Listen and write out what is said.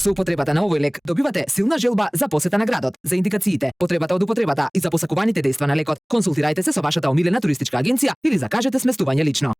Со употребата на овој лек добивате силна желба за посета на градот. За индикациите, потребата од употребата и за посакуваните дејства на лекот, консултирајте се со вашата омилена туристичка агенција или закажете сместување лично.